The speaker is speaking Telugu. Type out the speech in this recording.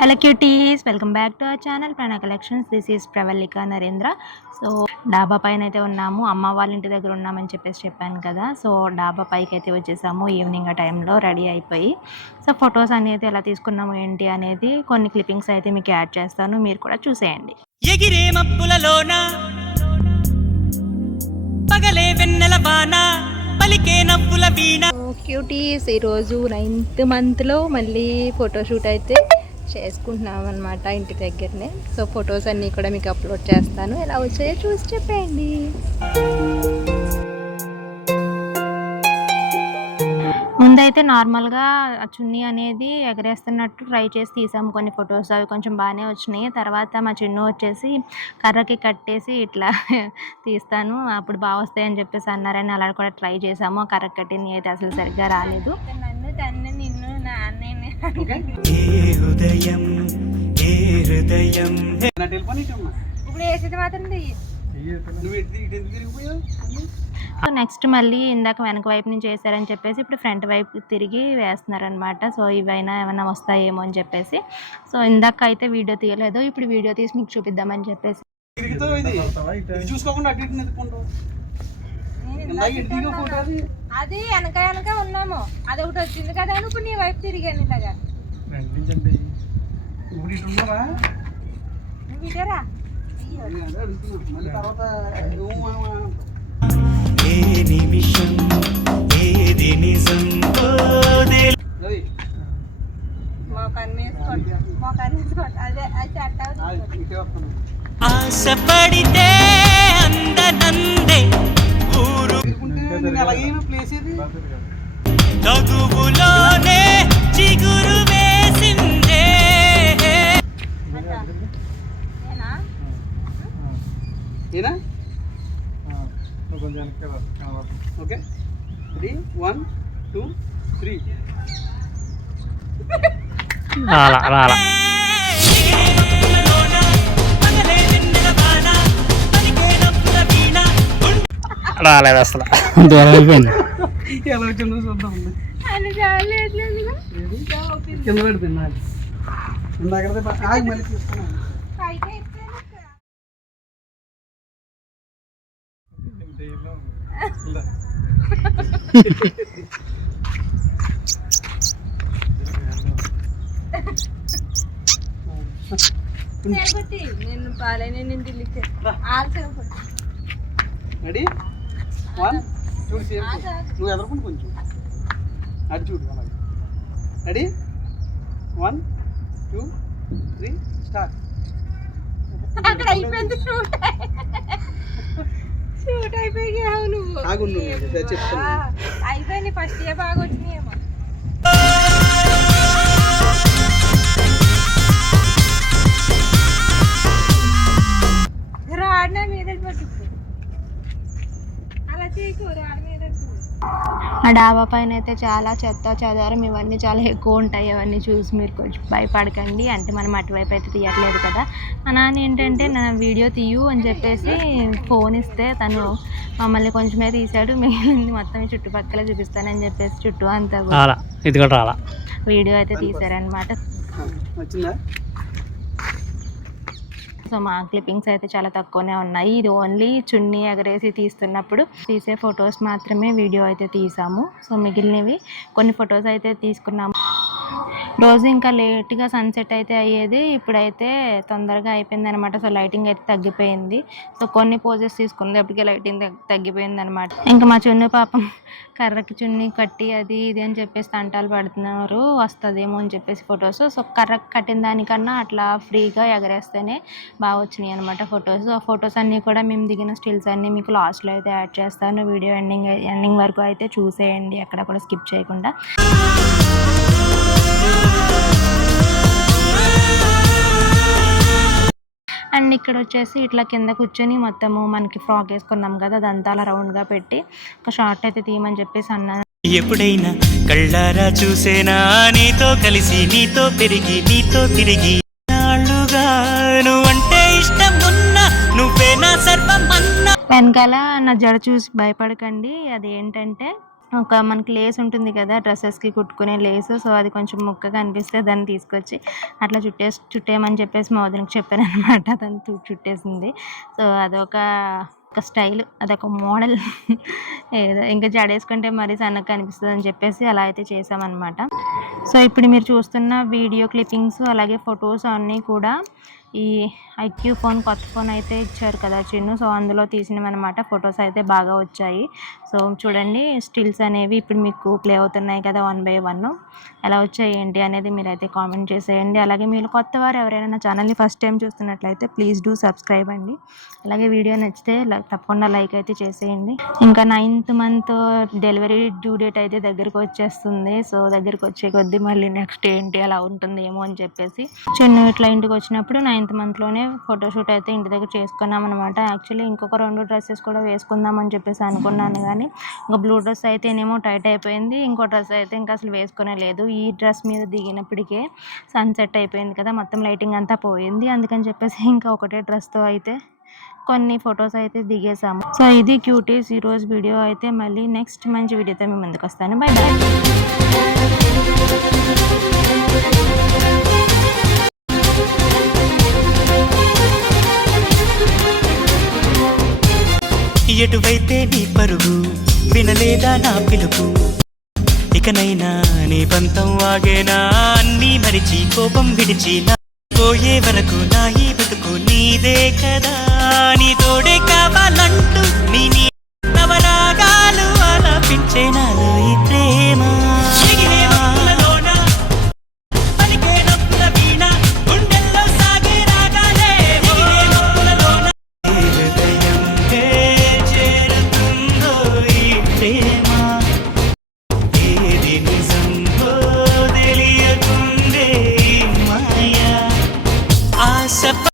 Hello cuties welcome back to our channel Prana collections this is Pravallika Narendra so డాబా పైన అయితే ఉన్నాము అమ్మ వాళ్ళ ఇంటి దగ్గర ఉన్నామని చెప్పేసి చెప్పాను కదా. సో డాబా పైకి అయితే వచ్చేసాము ఈవినింగ్ ఆ టైంలో రెడీ అయిపోయి. సో ఫొటోస్ అనేది ఎలా తీసుకున్నాము ఏంటి అనేది కొన్ని క్లిప్పింగ్స్ అయితే మీకు యాడ్ చేస్తాను మీరు కూడా చూసేయండి. ఎగిరే పగలే వెన్నెల వాన పలికే నవ్వుల వీణ. క్యూటీస్ ఈరోజు నైన్త్ మంత్లో మళ్ళీ ఫోటోషూట్ అయితే చేసుకుంటున్నాం అనమాట ఇంటి దగ్గరనే. సో ఫొటోస్ అన్నీ కూడా మీకు అప్లోడ్ చేస్తాను. ఎలా వచ్చాయో చూసి చెప్పేయండి ముందైతే నార్మల్గా ఆ చున్నీ అనేది ఎగరేస్తున్నట్టు ట్రై చేసి తీసాము. కొన్ని ఫొటోస్ అవి కొంచెం బాగానే వచ్చినాయి. తర్వాత మా చిన్ను వచ్చేసి కర్రకి కట్టేసి ఇట్లా తీస్తాను. అప్పుడు బాగా వస్తాయని చెప్పేసి అన్నారని అలా కూడా ట్రై చేసాము. ఆ కర్రకి కట్టింది అయితే అసలు సరిగ్గా రాలేదు. సో నెక్స్ట్ మళ్ళీ ఇందాక వెనక వైపు నుంచి వేసారని చెప్పేసి ఇప్పుడు ఫ్రంట్ వైపు తిరిగి వేస్తున్నారనమాట సో ఇవైనా ఏమైనా వస్తాయేమో అని చెప్పేసి. సో ఇందాక అయితే వీడియో తీయలేదు. ఇప్పుడు వీడియో తీసి మీకు చూపిద్దామని చెప్పేసి. చూసుకోకుండా అది వెనక వెనక ఉన్నాము. అది ఒకటి వచ్చింది కదా అని ఇప్పుడు నీ వైపు తిరిగాను ఇలాగా. నువ్వు ఇటరా. ఏ నిమిషం ఏది నిజం? ఆశపడితే అందనందే. ఊరు. తగువులోనే చిగురు వేసిందే. ఏనా okay. Three one two three. రాలేదు అసలు దూరం అయిపోయింది ఎలా వచ్చిందో చూద్దాం ఉంది. అని చాలేదు ఏది? కింద పెడుతున్నా ఇందాక ఆగి మళ్ళీ తీసుకున్నాను పైకి ఎత్తాను చేపట్టి నేను పాలే నేను ఢిల్లీకి ఆల్సిన రెడీ వన్ చూడు సేమ్ నువ్వు ఎదుర్కొని కొంచెం. అది చూడు అలాగే ready one two three start అక్కడ అయిపోయింది షూట్. షూట్ అయిపోయావు నువ్వు. ఆ, అయిపోయింది ఫస్ట్ ఇయర్ బాగా వచ్చినాయేమో. ఆ డాబా పైన అయితే చాలా చెత్త చెదారం ఇవన్నీ చాలా ఎక్కువ ఉంటాయి. అవన్నీ చూసి మీరు కొంచెం భయపడకండి. అంటే మనం అటువైపు అయితే తీయట్లేదు కదా. మా నాన్న ఏంటంటే నా వీడియో తీయు అని చెప్పేసి ఫోన్ ఇస్తే తను మమ్మల్ని కొంచెమే తీశాడు. మిగిలింది మొత్తం చుట్టుపక్కల చూపిస్తానని చెప్పేసి చుట్టూ అంతా వీడియో అయితే తీశారనమాట వచ్చిందా? సో మా క్లిప్పింగ్స్ అయితే చాలా తక్కువనే ఉన్నాయి. ఇది ఓన్లీ చున్నీ ఎగరేసి తీస్తున్నప్పుడు తీసే ఫొటోస్ మాత్రమే వీడియో అయితే తీసాము. సో మిగిలినవి కొన్ని ఫొటోస్ అయితే తీసుకున్నాము. రోజు ఇంకా లేట్గా సన్సెట్ అయితే అయ్యేది. ఇప్పుడైతే తొందరగా అయిపోయింది అనమాట సో లైటింగ్ అయితే తగ్గిపోయింది. సో కొన్ని పోజెస్ తీసుకుంది. అప్పటికే లైటింగ్ తగ్గిపోయింది అనమాట ఇంకా మా చున్నీ పాపం కర్రకి చున్నీ కట్టి అది ఇది అని చెప్పేసి తంటాలు పడుతున్నారు. వస్తుందేమో అని చెప్పేసి ఫొటోస్ సో కర్రకి కట్టిన దానికన్నా అట్లా ఫ్రీగా ఎగరేస్తేనే బాగా వచ్చినాయి అనమాట ఫొటోస్ ఆ ఫొటోస్ అన్నీ కూడా మేము దిగిన స్టిల్స్ అన్నీ మీకు లాస్ట్లో అయితే యాడ్ చేస్తాను. వీడియో ఎండింగ్ ఎండింగ్ వరకు అయితే చూసేయండి. ఎక్కడ కూడా స్కిప్ చేయకుండా. అండ్ ఇక్కడ వచ్చేసి ఇట్లా కింద కూర్చొని మొత్తము మనకి ఫ్రాక్ వేసుకున్నాం కదా అదంతా అలా రౌండ్గా పెట్టి ఒక షార్ట్ అయితే తీయమని చెప్పేసి అన్నాను ఎప్పుడైనా కళ్ళారా చూసేనా? నీతో కలిసి నీతో పెరిగి నీతో తిరిగి. ఇష్టం ఉన్నా నువ్వే నా సర్వం అన్నా వెనకాల నా జడ చూసి భయపడకండి. అది ఏంటంటే ఒక మనకి లేస్ ఉంటుంది కదా డ్రెస్సెస్కి కుట్టుకునే లేస్. సో అది కొంచెం ముక్కగా అనిపిస్తే దాన్ని తీసుకొచ్చి అట్లా చుట్టేసి చుట్టేయమని చెప్పేసి మా వదినకి చెప్పాను అనమాట తను చుట్టేసింది. సో అదొక ఒక స్టైల్ అదొక మోడల్. ఏదో ఇంకా జడేసుకుంటే మరీ సన్నగా అనిపిస్తుంది అని చెప్పేసి అలా అయితే చేసామన్నమాట సో ఇప్పుడు మీరు చూస్తున్న వీడియో క్లిప్పింగ్స్ అలాగే ఫొటోస్ అన్నీ కూడా ఈ ఐక్యూ ఫోన్ కొత్త ఫోన్ అయితే ఇచ్చారు కదా చిన్ను. సో అందులో తీసినవి ఫొటోస్ అయితే బాగా వచ్చాయి. సో చూడండి స్టిల్స్ అనేవి ఇప్పుడు మీకు ప్లే అవుతున్నాయి కదా వన్ బై వన్. ఎలా వచ్చాయి ఏంటి అనేది మీరు అయితే కామెంట్ చేసేయండి. అలాగే మీరు కొత్త వారు ఎవరైనా నా ఛానల్ని ఫస్ట్ టైం చూస్తున్నట్లయితే ప్లీజ్ డూ సబ్స్క్రైబ్ అండి. అలాగే వీడియో నచ్చితే తప్పకుండా లైక్ అయితే చేసేయండి. ఇంకా ninth month delivery due date అయితే దగ్గరకు వచ్చేస్తుంది. సో దగ్గరకు వచ్చే కొద్దీ మళ్ళీ నెక్స్ట్ ఏంటి అలా ఉంటుంది ఏమో అని చెప్పేసి చిన్న ఇట్లా ఇంటికి వచ్చినప్పుడు నైన్త్ మంత్లోనే ఫోటోషూట్ అయితే ఇంటి దగ్గర చేసుకున్నాం అనమాట యాక్చువల్లీ ఇంకొక రెండు డ్రెస్సెస్ కూడా వేసుకుందాం అని చెప్పేసి అనుకున్నాను కానీ ఇంకా బ్లూ డ్రెస్ అయితే ఏమో టైట్ అయిపోయింది. ఇంకో డ్రెస్ అయితే ఇంకా అసలు వేసుకునే లేదు. ఈ డ్రెస్ మీద దిగినప్పటికే సన్సెట్ అయిపోయింది కదా మొత్తం లైటింగ్ అంతా పోయింది. అందుకని చెప్పేసి ఇంకా ఒకటే డ్రెస్తో అయితే కొన్ని ఫొటోస్ అయితే దిగేసాము సో ఇది క్యూటీస్ ఈరోజు వీడియో అయితే మళ్ళీ నెక్స్ట్ మంచి వీడియోతో మేము ముందుకు వస్తాను. బై బాయ్ ఎటువైతే నీ పరుగు వినలేదా నా పిలుపు? ఇకనైనా నీ పంతం వాగేనా? అన్నీ మరిచి కోపం విడిచి నా పోయే వరకు నా ఈ బతుకు నీదే కదా? నీ తోడే కావాలంటూ